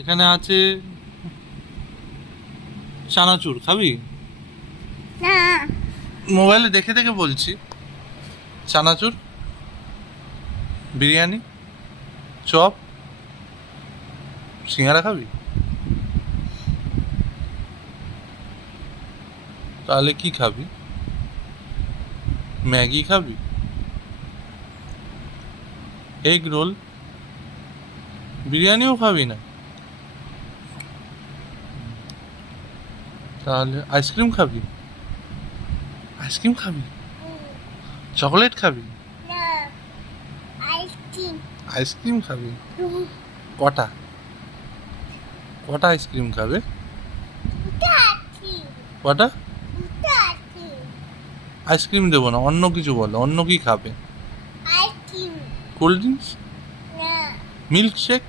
এখানে আছে চানাচুর, খাবি? না। মোবাইলে দেখে দেখে বলছি। চানাচুর, বিরিয়ানি, চপ, সিঙ্গারা খাবি? তাহলে কি খাবি? ম্যাগি খাবি? Egg roll? বিরিয়ানিও খাবি না? তাহলে আইসক্রিম খাবি? আইসক্রিম খাবি? চকলেট খাবি? না। আইসক্রিম। আইসক্রিম খাবি? কটা কটা আইসক্রিম খাবে? কটা? আইসক্রিম দেবো না, অন্য কিছু বলো, অন্য কি খাবে? আইসক্রিম। Cold drinks? না। Milk shake?